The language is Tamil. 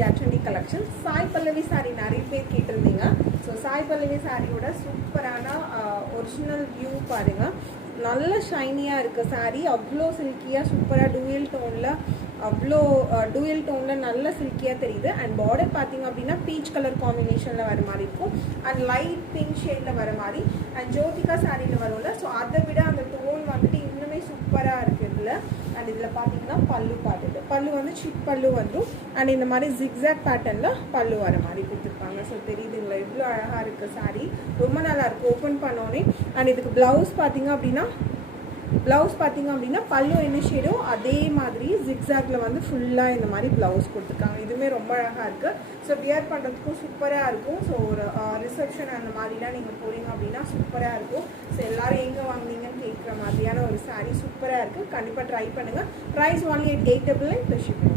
India trendy collection. Sai Pallavi saree நிறைய பேர் கேட்டிருந்தீங்க. ஸோ சாய் பல்லவி சாரியோட சூப்பரான ஒரிஜினல் வியூ பாருங்க. நல்ல ஷைனியாக இருக்குது சாரீ. அவ்வளோ சில்கியாக சூப்பராக டூயல் டோனில் நல்ல சில்கியாக தெரியுது. அண்ட் பார்டர் பார்த்தீங்க அப்படின்னா பீச் கலர் காம்பினேஷனில் வர மாதிரி இருக்கும். அண்ட் லைட் பிங்க் ஷேடில் வர மாதிரி அண்ட் ஜோதிகா சாரியில் வரும்ல. ஸோ அதை விட அந்த டோன் வந்துட்டு இன்னுமே சூப்பராக இருக்குது இதில். அண்ட் இதில் பார்த்தீங்கன்னா பல்லு பார்த்துட்டு பல்லு வந்து சிப் பல்லு வந்துடும். அண்ட் இந்த மாதிரி ஜிக்ஸாக் பேட்டர்னில் பல்லு வர மாதிரி கொடுத்துருப்பாங்க. ஸோ தெரியுதுங்களா எவ்வளோ அழகாக இருக்குது சாரீ. ரொம்ப நல்லாயிருக்கு ஓப்பன் பண்ணோன்னே. அண்ட் இதுக்கு ப்ளவுஸ் பார்த்தீங்க அப்படின்னா பல்லு என்ன ஷேடோ அதே மாதிரி ஜிக்ஸாக்ல வந்து ஃபுல்லாக இந்த மாதிரி ப்ளவுஸ் கொடுத்துருக்காங்க. இதுவுமே ரொம்ப அழகாக இருக்குது. ஸோ வியர் பண்ணுறதுக்கும் சூப்பராக இருக்கும். ஸோ ஒரு ரிசப்ஷன் அந்த மாதிரிலாம் நீங்கள் போகிறீங்க அப்படின்னா சூப்பராக இருக்கும். ஸோ எல்லோரும் எங்கே வாங்குனீங்கன்னு கேட்குற மாதிரியான ஒரு சாரீ சூப்பராக இருக்குது. கண்டிப்பாக ட்ரை பண்ணுங்கள். Price only 899 +shipping.